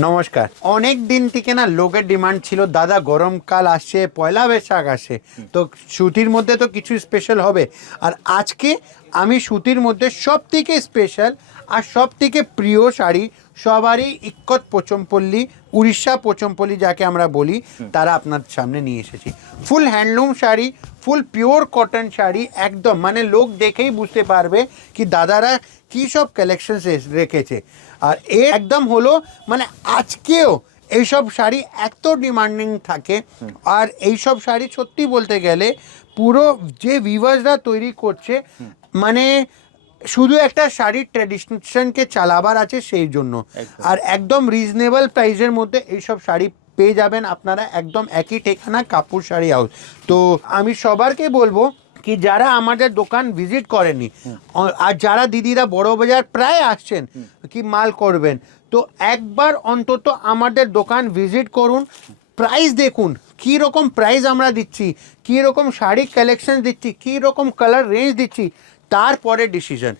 নমস্কার। অনেক দিন থেকে না লোকের ডিমান্ড ছিল, দাদা গরমকাল আসছে, পয়লা বৈশাখ আসে, তো সুতির মধ্যে তো কিছু স্পেশাল হবে। আর আজকে আমি সুতির মধ্যে সব থেকে স্পেশাল আর সব থেকে প্রিয় শাড়ি, সবারই ইক্কত পোচমপল্লী, উড়িষ্যা পোচমপল্লী যাকে আমরা বলি, তারা আপনার সামনে নিয়ে এসেছি। Full handloom sari, full pure cotton sari, একদম মানে লোক দেখেই বুঝতে পারবে কি দাদারা কী সব কালেকশনস রেখেছে। আর এ একদম হলো মানে আজকেও এইসব শাড়ি এত ডিমান্ডিং থাকে। আর এইসব শাড়ি সত্যি বলতে গেলে পুরো যে ভিউয়ার্সরা তৈরি করছে, মানে শুধু একটা শাড়ির ট্র্যাডিশনকে চালাবার আছে সেই জন্য। আর একদম রিজনেবল প্রাইসের মধ্যে এইসব শাড়ি পেয়ে যাবেন আপনারা, একদম একই ঠিকানা কাপুর শাড়ি হাউস। তো আমি সবারকে বলবো কি যারা আমাদের দোকান ভিজিট করেনি আর যারা দিদিরা বড় বাজার প্রায় আসছেন কি মাল করবেন, তো একবার অন্তত আমাদের দোকান ভিজিট করুন, প্রাইস দেখুন কী রকম প্রাইস আমরা দিচ্ছি, কী রকম শাড়ি কালেকশন দিচ্ছি, কী রকম কালার রেঞ্জ দিচ্ছি, তারপরে ডিসিশন।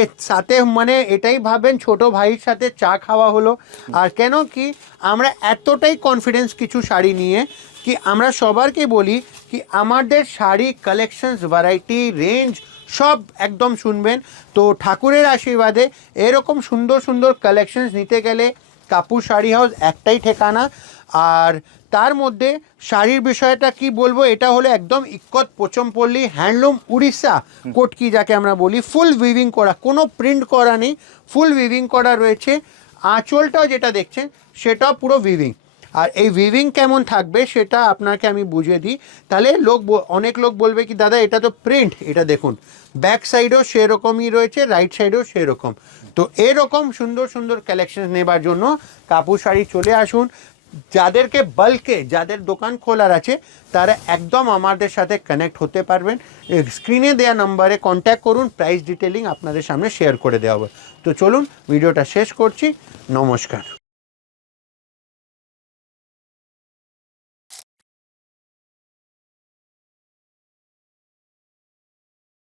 এর সাথে মানে এটাই ভাবেন ছোট ভাইয়ের সাথে চা খাওয়া হলো। আর কেন কি আমরা এতটাই কনফিডেন্স কিছু শাড়ি নিয়ে কি আমরা সবারকে বলি কি আমাদের শাড়ি কালেকশনস, ভ্যারাইটি, রেঞ্জ সব একদম শুনবেন। তো ঠাকুরের আশীর্বাদে এরকম সুন্দর সুন্দর কালেকশনস নিতে গেলে কাপুর শাড়ি হাউস একটাই ঠিকানা। আর তার মধ্যে শাড়ির বিষয়টা কি বলবো, এটা হলো একদম ইক্কত পোচমপল্লী হ্যান্ডলুম উড়িষ্যা কোটকি যাকে আমরা বলি, ফুল উইভিং করা, কোনো প্রিন্ট করা নেই, ফুল উইভিং করা রয়েছে। আঁচলটাও যেটা দেখছেন সেটাও পুরো উইভিং। আর এই উইভিং কেমন থাকবে সেটা আপনাকে আমি বুঝিয়ে দিই, তাহলে অনেক লোক বলবে কি দাদা এটা তো প্রিন্ট, এটা দেখুন ব্যাক সাইডেও সেরকমই রয়েছে, রাইট সাইডেও সেরকম। তো এরকম সুন্দর সুন্দর কালেকশন নেবার জন্য কাপুর শাড়ি চলে আসুন। যাদেরকে বাল্কে যাদের দোকান খোলার আছে তারা একদম আমাদের সাথে কানেক্ট হতে পারবেন, স্ক্রিনে দেওয়া নাম্বারে কন্ট্যাক্ট করুন, প্রাইস ডিটেলিং আপনাদের সামনে শেয়ার করে দেওয়া হবে। তো চলুন ভিডিওটা শেষ করছি, নমস্কার।